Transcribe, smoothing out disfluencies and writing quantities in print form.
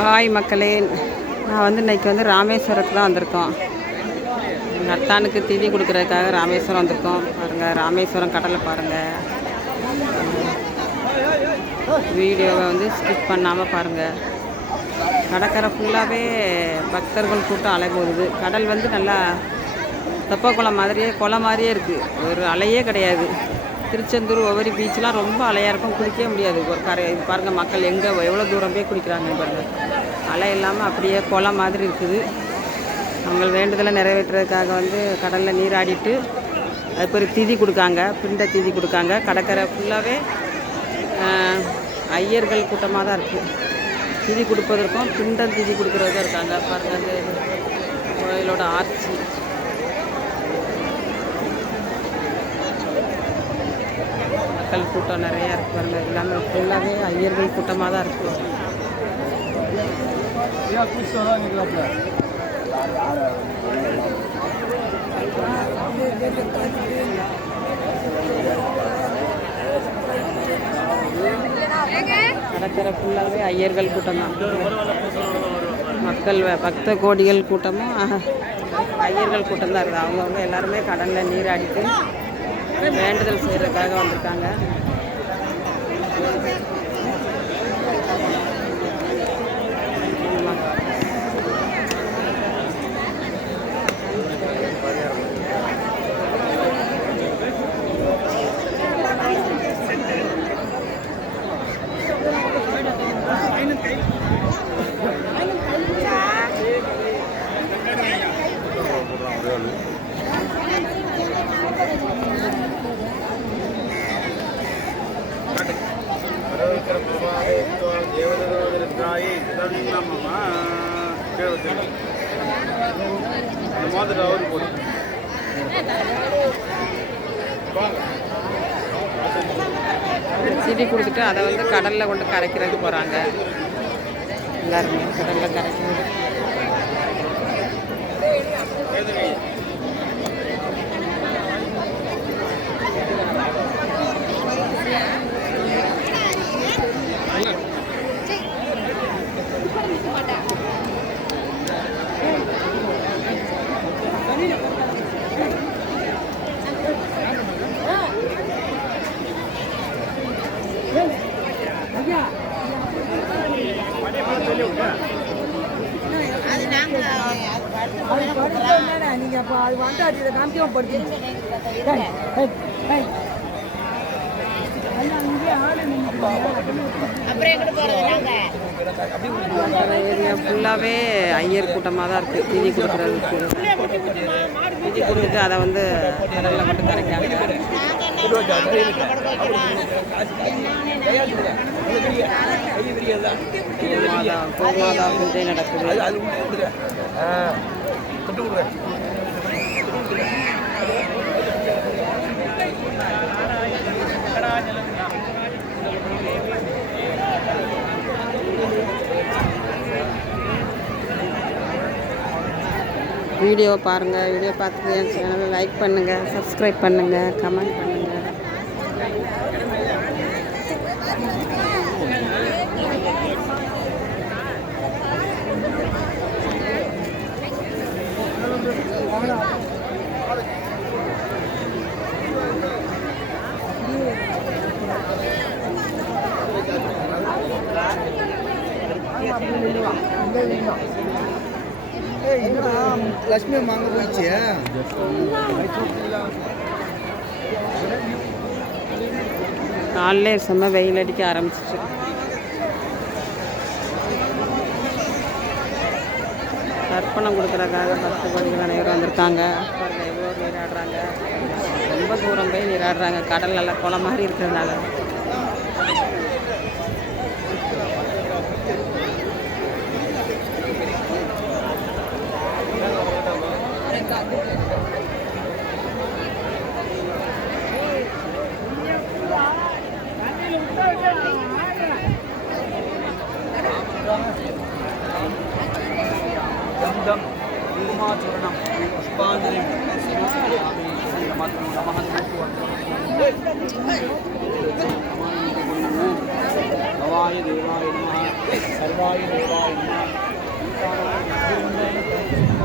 Hi மக்களே, நான் இன்றைக்கி ராமேஸ்வரத்துக்கு தான் வந்திருக்கோம். எங்கள் அத்தானுக்கு திதி கொடுக்குறதுக்காக ராமேஸ்வரம் வந்திருக்கோம். பாருங்கள், ராமேஸ்வரம் கடலை பாருங்கள். வீடியோவை ஸ்கிப் பண்ணாமல் பாருங்கள். கடற்கரை ஃபுல்லாகவே பக்தர்கள் கூட்டம் அலை போகுது. கடல் நல்லா தெப்பக்குளம் மாதிரியே குளம் மாதிரியே இருக்குது. ஒரு அலையே கிடையாது. திருச்செந்தூர் ஒவ்வொரு பீச்செலாம் ரொம்ப அலையாக இருக்கும், குளிக்கவே முடியாது. ஒரு கரை இது பாருங்கள், மக்கள் எவ்வளோ தூரம் போய் குளிக்கிறாங்க பாருங்கள். அலை இல்லாமல் அப்படியே குளம் மாதிரி இருக்குது. அவங்க வேண்டுதலை நிறைவேற்றுறதுக்காக கடலில் நீராடிட்டு அதுக்கு ஒரு திதி கொடுக்காங்க, பிண்ட திதி கொடுக்காங்க. கடற்கரை ஃபுல்லாகவே ஐயர்கள் கூட்டமாக தான் இருக்குது. திதி கொடுப்பதற்கும் பிண்டம் திதி கொடுக்குறதுக்கும் இருக்காங்க. பாருங்கள், அந்த கோயிலோட ஆட்சி மக்கள் கூட்டம் நிறையா இருக்குது. பாருங்கள், எல்லாமே ஃபுல்லாகவே ஐயர்கள் கூட்டமாக தான் இருக்குது. கடற்கரை ஃபுல்லாகவே ஐயர்கள் கூட்டம் தான். மக்கள் பக்த கோடிகள் கூட்டமும் ஐயர்கள் கூட்டம் தான் இருக்குது. அவங்கவுங்க எல்லாருமே கடலில் நீராடிட்டு வேண்டுதல் செய்கிறதுக்காக வந்திருக்காங்க. திதி கொடுத்துட்டு அதை கடலில் கொண்டு கரைக்கிறதுக்கு போகிறாங்க. எல்லாருமே கடலில் கரைக்கிறது. நீங்க அப்போ அது வந்துட்டு இதை காமிக்க படுத்து ஏரியா ஃபுல்லாகவே ஐயர் கூட்டமாக தான் இருக்குது. திதி கொடுக்குறதுக்கு திதி கொடுத்துட்டு அதை கடலில் மட்டும் கரைக்காங்க. கோமாதா பூஜை நடக்குது. வீடியோ பாருங்கள். வீடியோ பார்த்துட்டு என் சேனலை லைக் பண்ணுங்கள், சப்ஸ்கிரைப் பண்ணுங்கள், கமெண்ட் பண்ணுங்கள். லட்சுமி வாங்க போயிடுச்சு. காலையில் செம்ம வெயில் அடிக்க ஆரம்பிச்சிச்சு. தர்ப்பணம் கொடுக்குறதுக்காக 10 கோடிகள் அனைவரும் வந்திருக்காங்க. பாருங்கள், எவ்வளோ நீராடுறாங்க. ரொம்ப தூரம் போய் நீராடுறாங்க. கடல் நல்லா குளம் மாதிரி இருக்கிறதுனால. कुमाचूर्णम पुष्पांजलि नमः। சர்வாய தேவாய நம சர்வாய தேவாய நம